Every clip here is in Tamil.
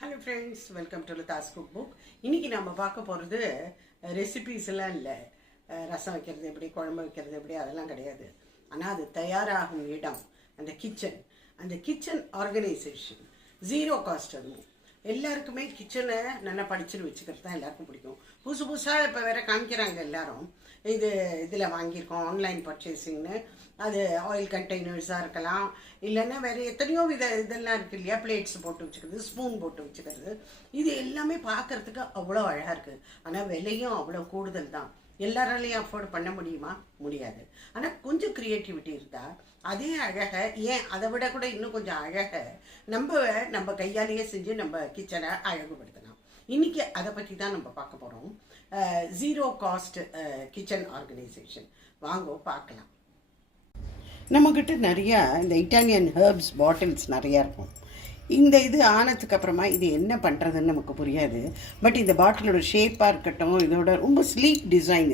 Hello friends, welcome to Latha's cook book. இன்றைக்கி நம்ம பார்க்க போகிறது ரெசிபீஸ் எல்லாம் இல்லை. ரசம் வைக்கிறது எப்படி, குழம்பு வைக்கிறது எப்படி, அதெல்லாம் கிடையாது. ஆனால் அது தயாராகும் இடம், அந்த கிச்சன் ஆர்கனைசேஷன், ஜீரோ காஸ்ட். அதுவும் எல்லாருக்குமே கிச்சனை நல்லா படிச்சுன்னு வச்சுக்கிறது தான் எல்லாருக்கும் பிடிக்கும். புதுசாக இப்போ வேறு காமிக்கிறாங்க எல்லாரும். இதில் வாங்கியிருக்கோம் ஆன்லைன் பர்ச்சேசிங்னு. அது ஆயில் கண்டெய்னர்ஸாக இருக்கலாம், இல்லைன்னா வேறு எத்தனையோ இதெல்லாம் இருக்குது இல்லையா. பிளேட்ஸ் போட்டு வச்சுக்கிறது, ஸ்பூன் போட்டு வச்சுக்கிறது, இது எல்லாமே பார்க்குறதுக்கு அவ்வளோ அழகாக இருக்குது. ஆனால் விலையும் அவ்வளோ கூடுதல் தான். எல்லாராலையும் அஃபோர்ட் பண்ண முடியுமா? முடியாது. ஆனால் கொஞ்சம் க்ரியேட்டிவிட்டி இருந்தால் அதே அழகை, ஏன் அதை விட கூட இன்னும் கொஞ்சம் அழகை நம்ம கையாலேயே செஞ்சு நம்ம கிச்சனை அழகுபடுத்தலாம். இன்றைக்கி அதை பற்றி தான் நம்ம பார்க்க போகிறோம். Zero cost kitchen organisation. வாங்கோ பார்க்கலாம். நம்மக்கிட்ட நிறையா இந்த இட்டாலியன் ஹெர்ப்ஸ் பாட்டில்ஸ் நிறையா இருக்கும். இந்த இது ஆனதுக்கு அப்புறமா இது என்ன பண்ணுறதுன்னு நமக்கு புரியாது. பட் இந்த பாட்டிலோட ஷேப்பாக இருக்கட்டும், இதோட ரொம்ப ஸ்லீக் டிசைன்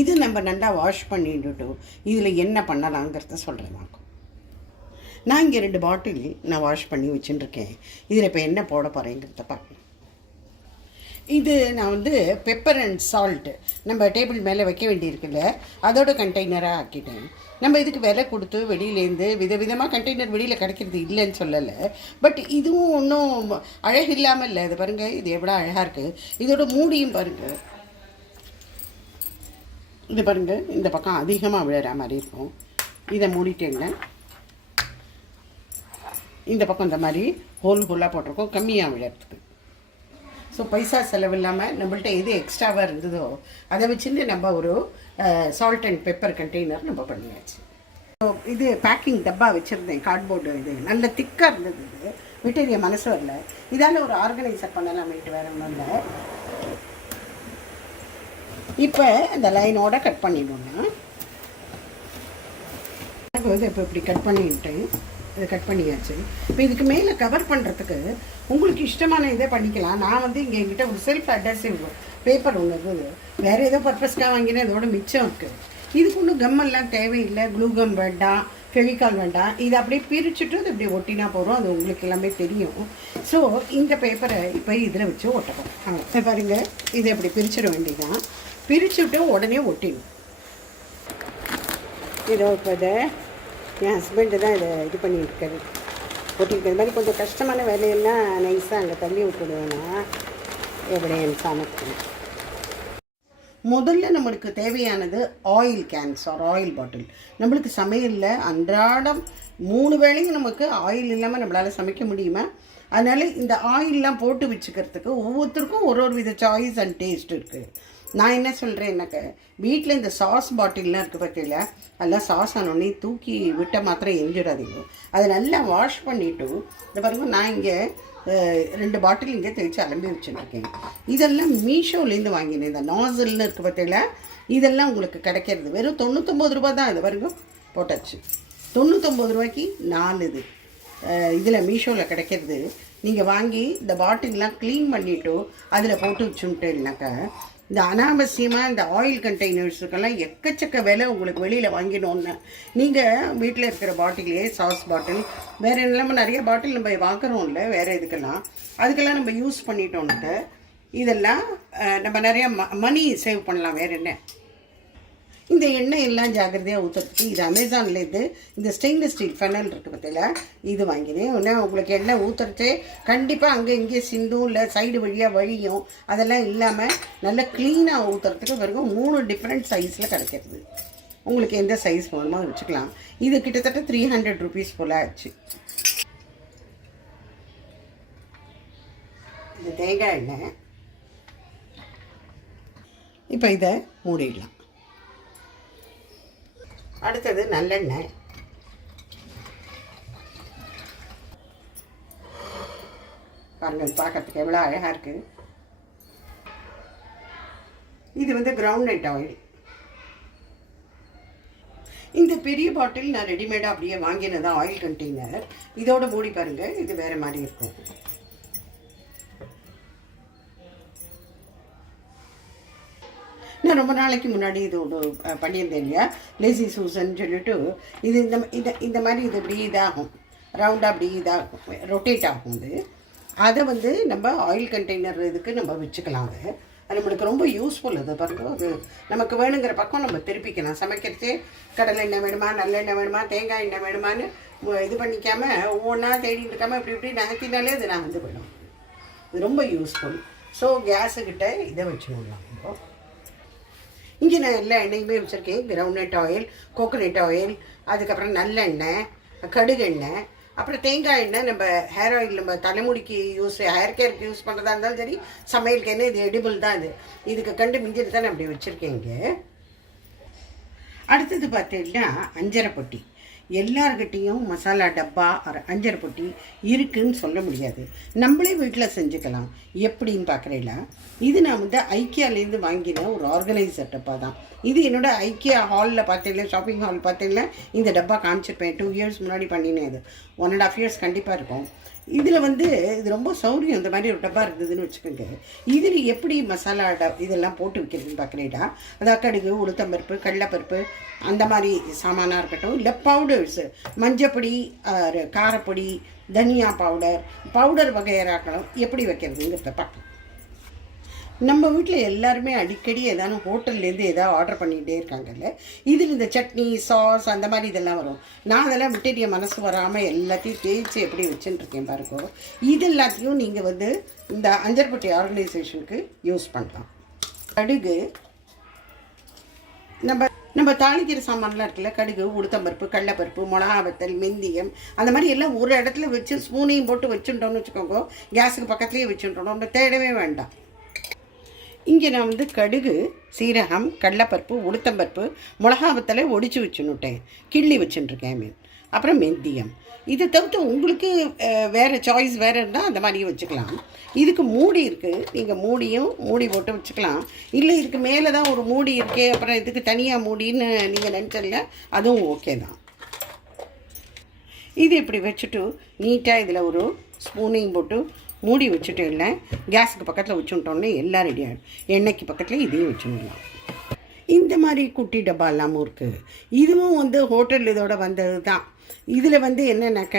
இது நம்ம நல்லா வாஷ் பண்ணிட்டு இதில் என்ன பண்ணலாங்கிறத சொல்கிறேன். நான் இங்கே 2 பாட்டில் நான் வாஷ் பண்ணி வச்சுட்டுருக்கேன். இதில் இப்போ என்ன போட போகிறேங்கிறத பார்க்கலாம். இது நான் பெப்பர் அண்ட் சால்ட்டு நம்ம டேபிள் மேலே வைக்க வேண்டியிருக்குல்ல, அதோட கண்டெய்னராக ஆக்கிட்டேன். நம்ம இதுக்கு விலை கொடுத்து வெளியிலேருந்து விதவிதமாக கண்டெய்னர் வெளியில் கிடைக்கிறது இல்லைன்னு சொல்லலை. பட் இதுவும் ஒன்றும் அழகு இல்லாமல் இல்லை. இது பாருங்கள், இது எவ்வளோ அழகாக இருக்குது. இதோட மூடியும் பாருங்கள். இது பாருங்கள், இந்த பக்கம் அதிகமாக விழுற மாதிரி இருக்கும். இதை மூடிட்டேங்க. இந்த பக்கம் இந்த மாதிரி ஹோலாக போட்டிருக்கோம், கம்மியாக விழுறதுக்கு. ஸோ பைசா செலவு இல்லாமல் நம்மள்ட்ட எது எக்ஸ்ட்ராவாக இருந்ததோ அதை வச்சுட்டு நம்ம ஒரு சால்ட் அண்ட் பெப்பர் கண்டெய்னர் நம்ம பண்ணியாச்சு. ஸோ இது பேக்கிங் டப்பா வச்சுருந்தேன், கார்ட்போர்டு. இது நல்ல திக்காக இருந்தது. இது விட்டேரிய மனசு வரல. இதால் ஒரு ஆர்கனைசர் பண்ணலாமேட்டு வேறு ஒன்றும் இல்லை. இப்போ இந்த லைனோட கட் பண்ணிவிடுவோங்க. இப்போ இப்படி கட் பண்ணிவிட்டு இதை கட் பண்ணியாச்சு. இப்போ இதுக்கு மேலே கவர் பண்ணுறதுக்கு உங்களுக்கு இஷ்டமான இதை பண்ணிக்கலாம். நான் இங்கே என்கிட்ட ஒரு செல்ஃப் அட்ஹசிவ் பேப்பர் ஒன்று இருக்குது. வேறு ஏதோ பர்பஸ்க்காக வாங்கினா இதோட மிச்சம் இருக்குது. இதுக்கு ஒன்றும் கம்மெல்லாம் தேவையில்லை. க்ளூ கம் வேண்டாம், ஃபெவிகால் வேண்டாம். இதை அப்படியே பிரிச்சுட்டு இது இப்படி ஒட்டினா போகிறோம். அது உங்களுக்கு எல்லாமே தெரியும். ஸோ இந்த பேப்பரை இப்போ இதில் வச்சு ஒட்டப்போம். இப்போ பாருங்கள், இதை இப்படி பிரிச்சிட வேண்டியதான். பிரிச்சுட்டு உடனே ஒட்டிடும். இதோ இப்போ இதை என் ஹஸ்பண்டு தான் இதை இது பண்ணியிருக்காரு, ஒட்டியிருக்காரு. மாதிரி கொஞ்சம் கஷ்டமான வேலையெல்லாம் நைஸாக அங்கே தள்ளி விட்டுடுவேன்னா எப்படி சமைக்கணும். முதல்ல நம்மளுக்கு தேவையானது oil cans or oil bottle. நம்மளுக்கு சமையலில் அன்றாடம் 3 வேளையும் நமக்கு ஆயில் இல்லாமல் நம்மளால் சமைக்க முடியுமா? அதனால் இந்த ஆயிலெலாம் போட்டு வச்சுக்கிறதுக்கு ஒவ்வொருத்தருக்கும் ஒரு வித சாய்ஸ் அண்ட் டேஸ்ட் இருக்குது. நான் என்ன சொல்கிறேன்னாக்க, வீட்டில் இந்த சாஸ் பாட்டில்லாம் இருக்குது பார்த்தீங்களா, அதெல்லாம் சாஸ் ஆனோடனே தூக்கி விட்ட மாத்திரம் எரிஞ்சிடாதீங்க. அதை நல்லா வாஷ் பண்ணிவிட்டு இந்த பாருங்க, நான் இங்கே 2 பாட்டில் இங்கே தேய்ச்சி அலம்பி வச்சுருக்கேன். இதெல்லாம் மீஷோலேருந்து வாங்கினேன். இந்த நாசல்னு இருக்குது பார்த்தீங்களா, இதெல்லாம் உங்களுக்கு கிடைக்கிறது வெறும் 99 ரூபா தான். இது பாருங்க, போட்டாச்சு. 99 ரூபாய்க்கு 4 இதில் மீஷோவில் கிடைக்கிறது. நீங்கள் வாங்கி இந்த பாட்டில்லாம் க்ளீன் பண்ணிவிட்டு அதில் போட்டு வச்சுட்டேன்னாக்கா, இந்த அனாவசியமாக இந்த ஆயில் கண்டெய்னர்ஸுக்கெல்லாம் எக்கச்சக்க விலை உங்களுக்கு வெளியில் வாங்கினோன்னு. நீங்கள் வீட்டில் இருக்கிற பாட்டிலே சாஸ் பாட்டில் வேறு இல்லாமல் நிறைய பாட்டில் நம்ம வாங்குறோம் இல்லை, வேறு அதுக்கெல்லாம் நம்ம யூஸ் பண்ணிட்டோம்னுட்டு இதெல்லாம் நம்ம நிறையா மணி சேவ் பண்ணலாம். வேறு என்ன, இந்த எண்ணெய் எல்லாம் ஜாக்கிரதையாக ஊற்றுறதுக்கு இது அமேசான்லேருந்து இந்த ஸ்டெயின்லெஸ் ஸ்டீல் ஃபெனல் இருக்குது பார்த்தீங்களா, இது வாங்கினேன். ஒன்றா உங்களுக்கு எண்ணெய் ஊற்றுறச்சே கண்டிப்பாக அங்கே இங்கே சிந்தும் இல்லை, சைடு வழியாக வழியும், அதெல்லாம் இல்லாமல் நல்லா க்ளீனாக ஊற்றுறதுக்கு பிறகு 3 டிஃப்ரெண்ட் சைஸில் கிடைக்கிறது. உங்களுக்கு எந்த சைஸ் வேணுமோ வச்சுக்கலாம். இது கிட்டத்தட்ட 300 ருபீஸ் போல் ஆச்சு. இந்த தேங்காய் எண்ணெய் இப்போ இதை மூடிடலாம். அடுத்தது நல்லெண்ணெய். பாருங்கள், பார்க்கறதுக்கு எவ்வளோ அழகாக இருக்குது. இது கிரவுண்ட்நட் ஆயில். இந்த பெரிய பாட்டில் நான் ரெடிமேடாக அப்படியே வாங்கினதான் ஆயில் கண்டெய்னர். இதோட மூடி பாருங்கள், இது வேறு மாதிரி இருக்கும். நான் ரொம்ப நாளைக்கு முன்னாடி இது ஒன்று பண்ணியிருந்தேன் இல்லையா, லேசி சூசன் சொல்லிட்டு. இது இந்த மாதிரி இது இப்படி இதாகும், ரவுண்டாக அப்படி இதாகும், ரொட்டேட் ஆகும். அதை வந்து நம்ம ஆயில் கண்டெய்னர் இதுக்கு நம்ம வச்சுக்கலாம். அது நம்மளுக்கு ரொம்ப யூஸ்ஃபுல். அது பாருங்க, அது நமக்கு வேணுங்கிற பக்கம் நம்ம திருப்பிக்கலாம். சமைக்கிறதே கடலை எண்ணெய் வேணுமா, நல்லெண்ணெய் வேணுமா, தேங்காய் எண்ணெய் வேணுமான்னு இது பண்ணிக்காமல் ஒவ்வொன்றா தேடிட்டு இருக்காமல் இப்படி நகர்த்தினாலே அது நான் வந்து போயிடும். இது ரொம்ப யூஸ்ஃபுல். ஸோ கேஸுக்கிட்ட இதை வச்சுக்கலாம். இங்கே நான் எல்லா எண்ணெயுமே வச்சுருக்கேன். கிரவுண்ட்நட் ஆயில், கோகோனட் ஆயில், அதுக்கப்புறம் நல்லெண்ணெய், கடுகு எண்ணெய், அப்புறம் தேங்காய் எண்ணெய். நம்ம ஹேர் ஆயில் நம்ம தலைமுடிக்கு ஹேர் கேருக்கு யூஸ் பண்ணுறதா இருந்தாலும் சரி, சமையலுக்கு எண்ணெய் இது எடிபிள் தான். இதுக்கு கண்டு மிஞ்சிட்டு தான் நான் அப்படி வச்சுருக்கேன் இங்கே. அடுத்தது பார்த்தீங்கன்னா அஞ்சரை பொட்டி. எல்லார்கிட்டையும் மசாலா டப்பா அஞ்சரை பொட்டி இருக்குதுன்னு சொல்ல முடியாது. நம்மளே வீட்டில் செஞ்சுக்கலாம். எப்படின்னு பார்க்குறீங்களா? இது நான் வந்து ஐக்கியாலேருந்து வாங்கின ஒரு ஆர்கனைசர் டப்பா தான். இது என்னோடய ஐக்கியா ஹாலில் பார்த்தீங்களா, ஷாப்பிங் ஹால் பார்த்தீங்கன்னா இந்த டப்பா காமிச்சிருப்பேன். 2 years முன்னாடி பண்ணினேன். இது 1.5 years கண்டிப்பாக இருக்கும். இதில் வந்து இது ரொம்ப சௌரியம். இந்த மாதிரி ஒரு டப்பா இருந்ததுன்னு வச்சுக்கோங்க. இதில் எப்படி மசாலா இதெல்லாம் போட்டு வைக்கிறதுன்னு பார்க்குறீங்களா? அதாவது கடுகு, உளுத்தம்பருப்பு, கடலைப்பருப்பு, அந்த மாதிரி சாமானாக இருக்கட்டும், இல்லை பவுடர்ஸு, மஞ்சப்பொடி, காரப்பொடி, தனியா பவுடர் வகையராக்கணும் எப்படி வைக்கிறதுங்கிறத பார்க்கலாம். நம்ம வீட்டில் எல்லாருமே அடிக்கடி ஏதாவது ஹோட்டல்லேருந்து எதாவது ஆர்டர் பண்ணிகிட்டே இருக்காங்கல்ல. இதில் இந்த சட்னி, சாஸ், அந்த மாதிரி இதெல்லாம் வரும். நான் அதெல்லாம் விட்டுட்டு மனசு வராமல் எல்லாத்தையும் தேய்ச்சி எப்படி வச்சுட்டுருக்கேன் பாருங்க. இது எல்லாத்தையும் நீங்கள் வந்து இந்த அஞ்சர்பட்டி ஆர்கனைசேஷனுக்கு யூஸ் பண்ணலாம். கடுகு, நம்ம தாளிக்கிற சாமான்லாம் இருக்குல்ல, கடுகு, உளுத்தம்பருப்பு, கடலைப்பருப்பு, மிளகா வத்தல், மெந்தியம், அந்த மாதிரி எல்லாம் ஒரு இடத்துல வச்சு ஸ்பூனையும் போட்டு வச்சுட்டோன்னு வச்சுக்கோங்க. கேஸுக்கு பக்கத்துலேயே வச்சுட்டோம், நம்ம தேடவே வேண்டாம். இங்கே நான் வந்து கடுகு, சீரகம், கடலைப்பருப்பு, உளுத்தம்பருப்பு, மிளகா வத்தலை ஒடிச்சு வச்சுன்னுட்டேன், கிள்ளி வச்சுட்டுருக்கேன். அப்புறம் மெந்தியம். இதை தவிர்த்து உங்களுக்கு வேறு சாய்ஸ் வேறு இருந்தால் அந்த மாதிரியும் வச்சுக்கலாம். இதுக்கு மூடி இருக்குது. நீங்கள் மூடி போட்டு வச்சுக்கலாம். இல்லை இதுக்கு மேலே தான் ஒரு மூடி இருக்கே, அப்புறம் இதுக்கு தனியாக மூடின்னு நீங்கள் நினச்சல, அதுவும் ஓகே தான். இது இப்படி வச்சுட்டு நீட்டாக இதில் ஒரு ஸ்பூனையும் போட்டு மூடி வச்சுட்டு இல்லை கேஸுக்கு பக்கத்தில் வச்சுட்டோன்னே எல்லாம் ரெடி ஆகிடும். எண்ணெய்க்கு பக்கத்தில் இதையும் வச்சுடலாம். இந்த மாதிரி குட்டி டப்பா எல்லாமும் இருக்குது. இதுவும் வந்து ஹோட்டல் இதோட வந்தது தான். இதில் வந்து என்னென்னாக்க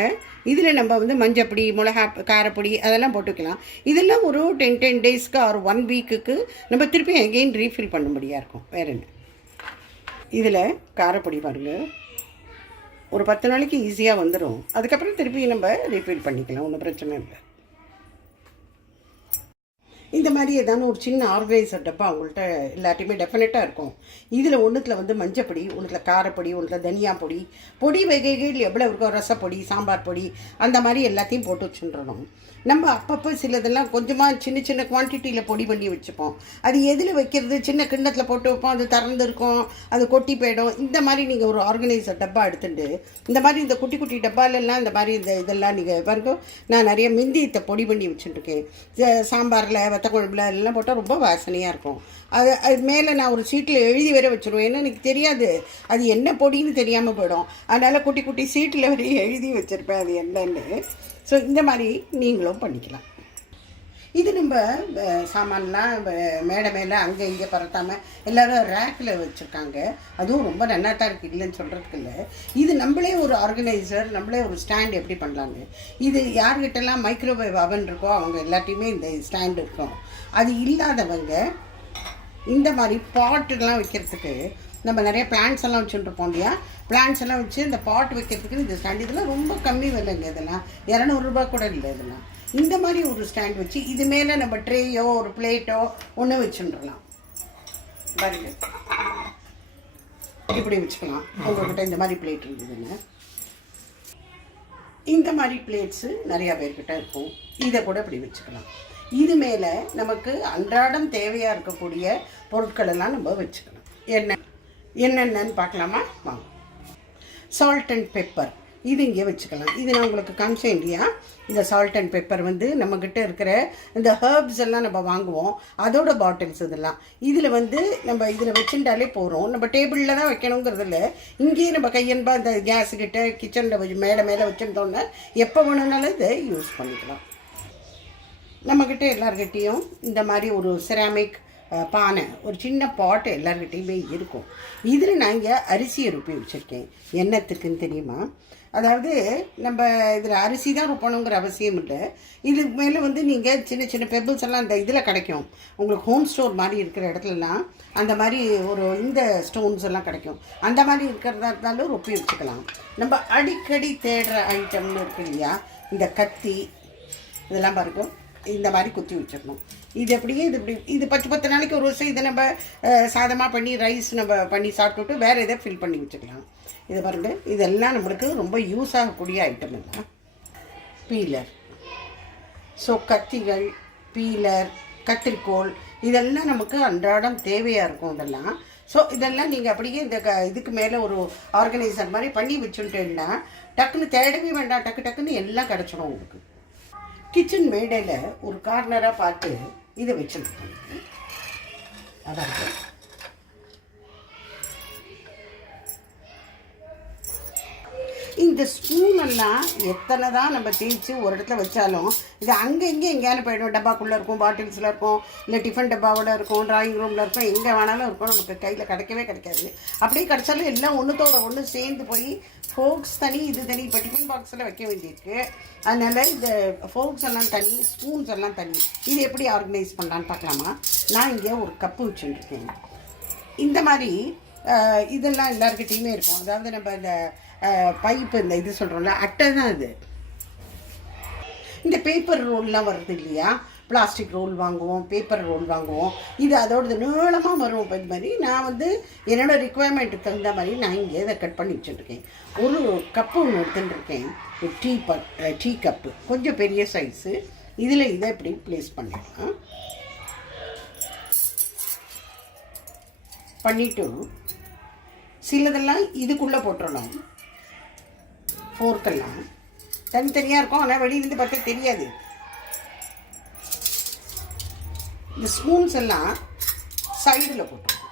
இதில் நம்ம வந்து மஞ்சப்பொடி, மிளகா, காரப்பொடி அதெல்லாம் போட்டுக்கலாம். இதெல்லாம் ஒரு 10 daysக்கு ஒரு 1 weekக்கு நம்ம திருப்பி எகெயின் ரீஃபில் பண்ண முடியா இருக்கும். வேறு என்ன, இதில் காரப்பொடி பாருங்கள், ஒரு 10 நாளைக்கு ஈஸியாக வந்துடும். அதுக்கப்புறம் திருப்பி நம்ம ரீஃபில் பண்ணிக்கலாம், ஒன்றும் பிரச்சனை இல்லை. இந்த மாதிரி ஏதாவது ஒரு சின்ன ஆர்கனைசர் டப்பா அவங்கள்ட்ட எல்லாத்தையுமே டெஃபினட்டாக இருக்கும். இதில் ஒன்றுத்தில் வந்து மஞ்சப்பொடி, ஒன்றுத்தில் காரப்பொடி, ஒன்றுத்தில் தனியா பொடி வகைகள் எவ்வளோ இருக்கோ, ரசப்பொடி, சாம்பார் பொடி, அந்த மாதிரி எல்லாத்தையும் போட்டு வச்சுட்டுறணும். நம்ம அப்பப்போ சிலதெல்லாம் கொஞ்சமாக சின்ன குவான்டிட்டியில் பொடி பண்ணி வச்சுப்போம். அது எதில் வைக்கிறது, சின்ன கிண்ணத்தில் போட்டு வைப்போம், அது திறந்துருக்கும், அது கொட்டி போயிடும். இந்த மாதிரி நீங்கள் ஒரு ஆர்கனைசர் டப்பா எடுத்துட்டு இந்த மாதிரி இந்த குட்டி டப்பாலெல்லாம் இந்த மாதிரி இதெல்லாம் நீங்கள் பாருங்க. நான் நிறைய மெந்தியத்தை பொடி பண்ணி வச்சுட்டுருக்கேன். சாம்பாரில், வத்த குழம்புல எல்லாம் போட்டால் ரொம்ப வாசனையாக இருக்கும். அது மேலே நான் ஒரு சீட்டில் எழுதி வேற வச்சுருவேன். ஏன்னா எனக்கு தெரியாது அது என்ன பொடின்னு தெரியாமல் போயிடும். அதனால் குட்டி சீட்டில் வரை எழுதி வச்சுருப்பேன் அது என்னன்னு. ஸோ இந்த மாதிரி நீங்களும் பண்ணிக்கலாம். இது நம்ம சாமான்லாம் மேலே அங்கே இங்கே பறத்தாமல் எல்லோரும் ரேக்கில் வச்சுருக்காங்க. அதுவும் ரொம்ப நல்லா தான் இருக்குது, இல்லைன்னு சொல்கிறதுக்கு இல்லை. இது நம்மளே ஒரு ஆர்கனைசர், நம்மளே ஒரு ஸ்டாண்ட் எப்படி பண்ணலான்னு. இது யார்கிட்டலாம் மைக்ரோவேவ் அவன் இருக்கோ அவங்க எல்லாத்தையுமே இந்த ஸ்டாண்ட் இருக்கும். அது இல்லாதவங்க இந்த மாதிரி பாட்டுலாம் வைக்கிறதுக்கு நம்ம நிறைய பிளான்ட்ஸ் எல்லாம் வச்சுட்டுருப்போம் இல்லையா, பிளான்ட்ஸ் எல்லாம் வச்சு இந்த பாட் வைக்கிறதுக்கு இந்த ஸ்டாண்ட் இதெல்லாம் ரொம்ப கம்மி விலைங்க. இதெல்லாம் 200 ரூபா கூட இல்லை. இதெல்லாம் இந்த மாதிரி ஒரு ஸ்டாண்ட் வச்சு இது மேலே நம்ம ட்ரேயோ ஒரு பிளேட்டோ ஒன்று வச்சுட்டுலாம் பாருங்க. இப்படி வச்சுக்கலாம். உங்கள்கிட்ட இந்த மாதிரி பிளேட் இருந்ததுன்னு, இந்த மாதிரி பிளேட்ஸு நிறையா பேர்கிட்ட இருக்கும். இதை கூட இப்படி வச்சுக்கலாம். இது மேலே நமக்கு அன்றாடம் தேவையாக இருக்கக்கூடிய பொருட்கள் எல்லாம் நம்ம வச்சுக்கலாம். என்னென்னு பார்க்கலாமா? வாங்க. சால்ட் அண்ட் பெப்பர் இது இங்கே வச்சுக்கலாம். இது நான் உங்களுக்கு காமிச்சேன் இல்லையா, இந்த சால்ட் அண்ட் பெப்பர் வந்து நம்மக்கிட்ட இருக்கிற இந்த ஹர்ப்ஸ் எல்லாம் நம்ம வாங்குவோம், அதோட பாட்டில்ஸ் இதெல்லாம். இதில் வந்து நம்ம இதில் வச்சுட்டாலே போகிறோம். நம்ம டேபிளில் தான் வைக்கணுங்கிறதில்ல, இங்கேயே நம்ம கையன்பா இந்த கேஸுக்கிட்ட கிச்சனில் மேலே வச்சுருந்தோன்னா எப்போ வேணும்னாலும் இதை யூஸ் பண்ணிக்கலாம். நம்மக்கிட்ட எல்லார்கிட்டையும் இந்த மாதிரி ஒரு செராமிக் பானை, ஒரு சின்ன பாட்டு எல்லார்கிட்டையுமே இருக்கும். இதில் நான் இங்கே அரிசியை ருப்பி வச்சுருக்கேன். என்னத்துக்குன்னு தெரியுமா? அதாவது நம்ம இதில் அரிசி தான் ருப்பணுங்கிற அவசியம் இல்லை. இதுக்கு மேலே வந்து நீங்கள் சின்ன சின்ன பெபிள்ஸ் எல்லாம் அந்த இதில் கிடைக்கும். உங்களுக்கு ஹோம் ஸ்டோர் மாதிரி இருக்கிற இடத்துலலாம் அந்த மாதிரி ஒரு இந்த ஸ்டோன்ஸ் எல்லாம் கிடைக்கும். அந்த மாதிரி இருக்கிறதா இருந்தாலும் ரொப்பி வச்சுக்கலாம். நம்ம அடிக்கடி தேடுற ஐட்டம்னு இருக்கு இல்லையா, இந்த கத்தி இதெல்லாம் பாருங்க, இந்த மாதிரி குத்தி வச்சிடணும். இது எப்படியே இது 10 நாளைக்கு ஒரு வருஷம் இதை நம்ம சாதமாக பண்ணி ரைஸ் நம்ம பண்ணி சாப்பிட்டுட்டு வேறு எதை ஃபில் பண்ணி வச்சுக்கலாம். இதை பாருங்கள், இதெல்லாம் நம்மளுக்கு ரொம்ப யூஸ் ஆகக்கூடிய ஐட்டம் இல்லை. பீலர், ஸோ கத்திகள், பீலர், கத்திரிக்கோள் இதெல்லாம் நமக்கு அன்றாடம் தேவையாக இருக்கும் இதெல்லாம். ஸோ இதெல்லாம் நீங்கள் அப்படியே இந்த இதுக்கு மேலே ஒரு ஆர்கனைசர் மாதிரி பண்ணி வச்சுட்டேன்னா டக்குன்னு தேடவே வேண்டாம், டக்குன்னு எல்லாம் கிடச்சிடும் உங்களுக்கு. கிச்சன் மேடையில் ஒரு கார்னராக பார்த்து இதை வச்சுருக்கோம். அதாவது இந்த ஸ்பூனெல்லாம் எத்தனை தான் நம்ம தேய்ச்சி ஒரு இடத்துல வச்சாலும் இது அங்கே எங்கேயாலும் போய்டும். டப்பாக்குள்ளே இருக்கும், பாட்டில்ஸில் இருக்கும், இல்லை டிஃபன் டப்பாவோட இருக்கும், ட்ராயிங் ரூமில் இருக்கும், எங்கே வேணாலும் இருக்கும். நமக்கு கையில் கிடைக்காது. அப்படியே கிடச்சாலும் எல்லாம் ஒன்றுத்தோட ஒன்று சேர்ந்து போய் ஃபோக்ஸ் தனி, இது தனி. இப்போ டிஃபன் பாக்ஸில் வைக்க வேண்டியிருக்கு. அதனால் இந்த ஃபோக்ஸ் எல்லாம் தனி, ஸ்பூன்ஸ் எல்லாம் தனி. இது எப்படி ஆர்கனைஸ் பண்ணலான்னு பார்க்கலாமா? நான் இங்கே ஒரு கப்பு வச்சுருக்கேன். இந்த மாதிரி இதெல்லாம் எல்லாருக்கிட்டையுமே இருக்கும். அதாவது நம்ம இந்த பைப்பு, இந்த இது சொல்கிறோம்ல, அட்டை தான் இது. இந்த பேப்பர் ரோல்லாம் வருது இல்லையா, பிளாஸ்டிக் ரோல் வாங்குவோம், பேப்பர் ரோல் வாங்குவோம். இது அதோடது நீளமாக வரும். இப்போ இது மாதிரி நான் வந்து என்னோடய ரிக்குவயர்மெண்ட்டுக்கு தகுந்த மாதிரி நான் இங்கே இதை கட் பண்ணி வச்சுருக்கேன். ஒரு கப்பு ஒன்று எடுத்துட்டுருக்கேன், ஒரு டீ கப்பு, கொஞ்சம் பெரிய சைஸு. இதில் இதை இப்படி ப்ளேஸ் பண்ணிடலாம். பண்ணிவிட்டு சிலதெல்லாம் இதுக்குள்ளே போட்டுடணும். ஃபோர்க்கெல்லாம் தனித்தனியாக இருக்கும், ஆனால் வெளியிலேருந்து பார்த்தா தெரியாது. இந்த ஸ்பூன்ஸ் எல்லாம் சைடில் போட்டுருவோம்.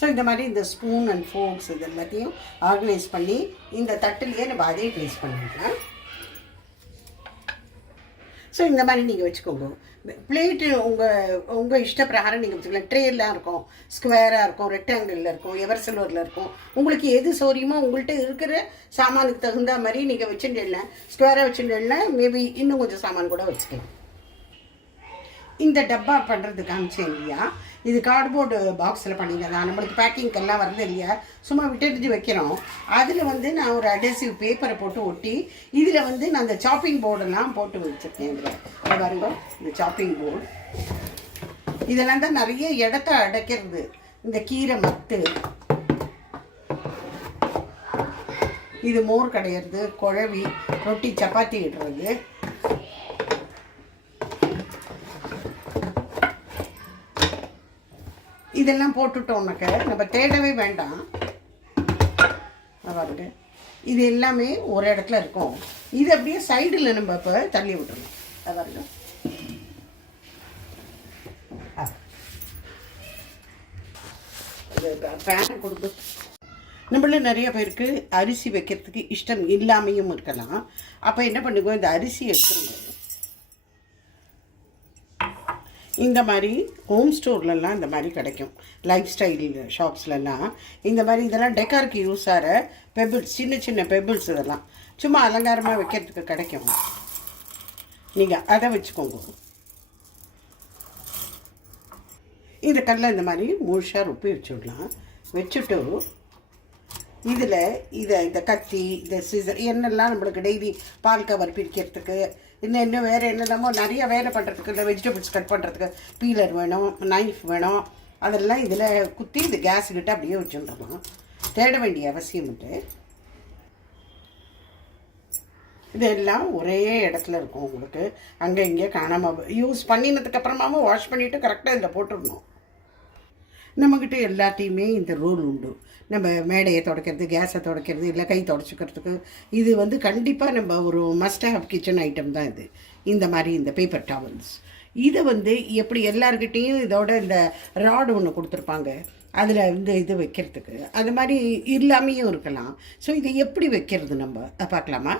ஸோ இந்த மாதிரி இந்த ஸ்பூன் அண்ட் ஃபோர்க்ஸ் இது எல்லாத்தையும் ஆர்கனைஸ் பண்ணி இந்த தட்டுலேயே நம்ம அதே ப்ளேஸ் பண்ணிடலாம். ஸோ இந்த மாதிரி நீங்கள் வச்சுக்கோங்க. பிளேட்டு உங்கள் இஷ்ட பிரகாரம் நீங்கள் வச்சுக்கலாம். ட்ரேலாம் இருக்கும், ஸ்கொயராக இருக்கும், ரெக்டாங்கிளில் இருக்கும், எவர் சில்வரில் இருக்கும். உங்களுக்கு எது சௌரியமோ உங்கள்கிட்ட இருக்கிற சாமானுக்கு தகுந்த மாதிரி நீங்கள் வச்சுட்டேன்னா, ஸ்கொயராக வச்சுட்டேன்னா மேபி இன்னும் கொஞ்சம் சாமான் கூட வச்சுக்கலாம். இந்த டப்பா பண்ணுறதுக்கு காமிச்சேன் இல்லையா, இது கார்ட்போர்டு பாக்ஸில் பண்ணிக்கலாம். நம்மளுக்கு பேக்கிங்கெல்லாம் வருது இல்லையா, சும்மா விட்டு வைக்கிறோம். அதில் வந்து நான் ஒரு அடேசிவ் பேப்பரை போட்டு ஒட்டி இதில் வந்து நான் அந்த சாப்பிங் போர்டெல்லாம் போட்டு வச்சுருக்கேன். இதில் பாருங்க, இந்த சாப்பிங் போர்டு இதெல்லாம் தான் நிறைய இடத்த அடைக்கிறது. இந்த கீரை மத்து, இது மோர் கடையிறது, குழவி, ரொட்டி சப்பாத்தி இடுறது, இதெல்லாம் போட்டுட்டோம்னாக்க நம்ம தேடவே வேண்டாம். பாருங்க, இது எல்லாமே ஒரு இடத்துல இருக்கும். இது அப்படியே சைடில் நம்ம இப்போ தள்ளி விட்டுருணும். பாருங்க, ஃபேன் கொடுத்து நம்மள நிறைய பேருக்கு அரிசி வைக்கிறதுக்கு இஷ்டம் இல்லாமையும் இருக்கலாம். அப்போ என்ன பண்ணுவோம், இந்த அரிசி எடுத்துருங்க. இந்த மாதிரி ஹோம் ஸ்டோர்லலாம் இந்த மாதிரி கிடைக்கும். லைஃப் ஸ்டைல் ஷாப்ஸ்லலாம் இந்த மாதிரி இதெல்லாம் டெக்காருக்கு யூஸ் ஆகிற பெபிள்ஸ், சின்ன சின்ன பெபிள்ஸ், இதெல்லாம் சும்மா அலங்காரமாக வைக்கிறதுக்கு கிடைக்கும். நீங்கள் அதை வச்சுக்கோங்க. இந்த கல்லை இந்த மாதிரி முழுசாக ருப்பி வச்சுடலாம். வச்சுட்டு இதில் இந்த கத்தி, இந்த சிசர், என்னெல்லாம் நம்மளுக்கு டெய்லி பால் கவர் பிரிக்கிறதுக்கு, இன்னும் வேறு என்னெல்லாமோ நிறைய வேலை பண்ணுறதுக்கு, இல்லை வெஜிடபிள்ஸ் கட் பண்ணுறதுக்கு பீலர் வேணும், நைஃப் வேணும், அதெல்லாம் இதில் குத்தி இந்த கேஸுக்கிட்ட அப்படியே வச்சுருந்தோம். தேட வேண்டிய அவசியம் உண்டு. இதெல்லாம் ஒரே இடத்துல இருக்கும். உங்களுக்கு அங்கே இங்கே காணாமல் யூஸ் பண்ணினதுக்கப்புறமாவும் வாஷ் பண்ணிவிட்டு கரெக்டாக இதில் போட்டுடணும். நம்மக்கிட்ட எல்லாத்தையுமே இந்த ரூல் உண்டு. நம்ம மேடையை துடைக்கிறது, கேஸை துடைக்கிறது, இல்லை கை துடைச்சிக்கிறதுக்கு இது வந்து கண்டிப்பாக நம்ம ஒரு மஸ்ட் ஹேவ் கிச்சன் ஐட்டம் தான் இது. இந்த மாதிரி இந்த பேப்பர் டவல்ஸ் இதை வந்து எப்படி எல்லாருக்கிட்டேயும் இதோட இந்த ராடு ஒன்று கொடுத்துருப்பாங்க, அதில் வந்து இது வைக்கிறதுக்கு, அது மாதிரி இல்லாமையும் இருக்கலாம். ஸோ இதை எப்படி வைக்கிறது நம்ம பார்க்கலாமா?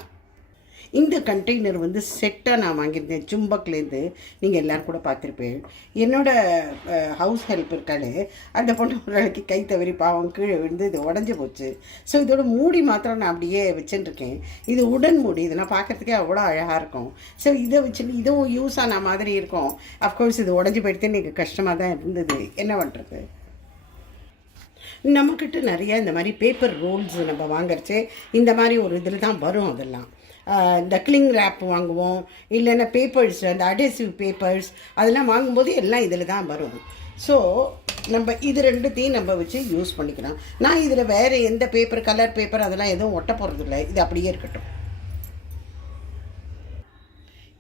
இந்த கண்டெய்னர் வந்து செட்டாக நான் வாங்கியிருந்தேன் ஜும்பக்லேருந்து. நீங்கள் எல்லோரும் கூட பார்த்துருப்பேன். என்னோடய ஹவுஸ் ஹெல்ப் இருக்காளே, அந்த பொண்ணு ஒரு நாளைக்கு கை தவறி பாவம் கீழே விழுந்து இது உடஞ்சி போச்சு. ஸோ இதோட மூடி மாத்திரம் நான் அப்படியே வச்சுட்டுருக்கேன். இது உடன் மூடி, இதெல்லாம் பார்க்குறதுக்கே அவ்வளோ அழகாக இருக்கும். ஸோ இதை வச்சுட்டு இதுவும் யூஸ் ஆன மாதிரி இருக்கும். அஃப்கோர்ஸ் இது உடஞ்சி போயிடுத்துன்னு எனக்கு கஷ்டமாக தான் இருந்தது. என்ன பண்ணுறது, நம்மக்கிட்ட நிறைய இந்த மாதிரி பேப்பர் ரோல்ஸ் நம்ம வாங்குறச்சே இந்த மாதிரி ஒரு இதில் தான் வரும். அதெல்லாம் இந்த கிளிங் ரேப் வாங்குவோம், இல்லைன்னா பேப்பர்ஸ், அந்த அடேசிவ் பேப்பர்ஸ் அதெல்லாம் வாங்கும்போது எல்லாம் இதில் தான் வரும். ஸோ நம்ம இது ரெண்டுத்தையும் நம்ம வச்சு யூஸ் பண்ணிக்கலாம். நான் இதில் வேறு எந்த பேப்பர், கலர் பேப்பர் அதெல்லாம் எதுவும் ஒட்ட போகிறதில்ல. இது அப்படியே இருக்கட்டும்.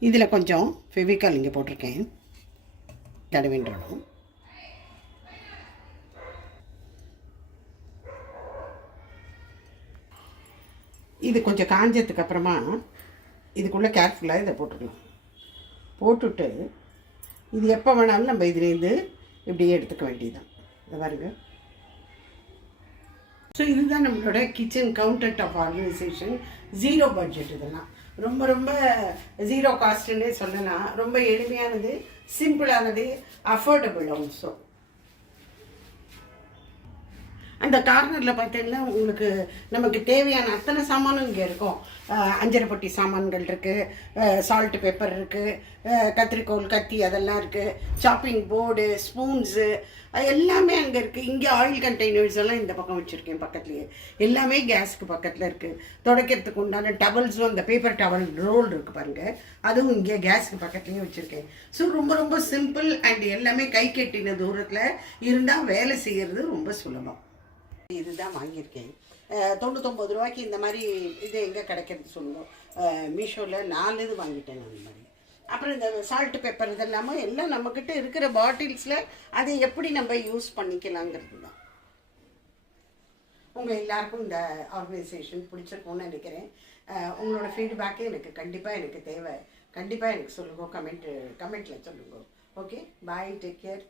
இதில் கொஞ்சம் ஃபெவிகால் இங்கே போட்டிருக்கேன், தடவின்றணும். இது கொஞ்சம் காஞ்சதுக்கு அப்புறமா இதுக்குள்ளே கேர்ஃபுல்லாக இதை போட்டுக்கலாம். போட்டுட்டு இது எப்போ வேணாலும் நம்ம இதுலேருந்து இப்படியே எடுத்துக்க வேண்டியதுதான். இதை பாருங்க. ஸோ இதுதான் நம்மளோட kitchen counter top organisation. 0 budget. இதெல்லாம் ரொம்ப ரொம்ப 0 காஸ்ட்டுன்னே சொல்லலாம். ரொம்ப எளிமையானது, சிம்பிளானது, அஃபோர்டபுள் ஆல்சோ. அந்த கார்னரில் பார்த்தீங்கன்னா உங்களுக்கு நமக்கு தேவையான அத்தனை சாமானும் இங்கே இருக்கும். அஞ்சரை பொட்டி சாமான்கள் இருக்குது, சால்ட்டு பேப்பர் இருக்குது, கத்திரிக்கோல், கத்தி அதெல்லாம் இருக்குது, சாப்பிங் போர்டு, ஸ்பூன்ஸு எல்லாமே அங்கே இருக்குது. இங்கே ஆயில் கண்டெய்னர்ஸ் எல்லாம் இந்த பக்கம் வச்சுருக்கேன் பக்கத்துலேயே. எல்லாமே கேஸுக்கு பக்கத்தில் இருக்குது. துடைக்கிறதுக்கு உண்டான டவல்ஸும், அந்த பேப்பர் டவல் ரோல் இருக்குது பாருங்கள், அதுவும் இங்கே கேஸுக்கு பக்கத்துலேயே வச்சுருக்கேன். ஸோ ரொம்ப ரொம்ப சிம்பிள் அண்ட் எல்லாமே கை கெட்டின தூரத்தில் இருந்தால் வேலை செய்கிறது ரொம்ப சுலபம். இதுதான் வாங்கியிருக்கேன். 99 ரூபாய்க்கு இந்த மாதிரி இது எங்கே கிடைக்கிறது சொல்லுவோம். மீஷோவில் 4 இது வாங்கிட்டேன் நான். இந்த மாதிரி அப்புறம் இந்த சால்ட்டு பேப்பர் இதெல்லாமல் எல்லாம் நம்மக்கிட்ட இருக்கிற பாட்டில்ஸில் அதை எப்படி நம்ம யூஸ் பண்ணிக்கலாங்கிறது தான். உங்கள் எல்லாருக்கும் இந்த ஆர்கனைசேஷன் பிடிச்சிருக்கும்னு நினைக்கிறேன். உங்களோட ஃபீட்பேக்கே எனக்கு கண்டிப்பாக எனக்கு தேவை. கண்டிப்பாக எனக்கு சொல்லுங்க, கமெண்ட்டில் சொல்லுங்க. ஓகே, பாய், டேக் கேர்.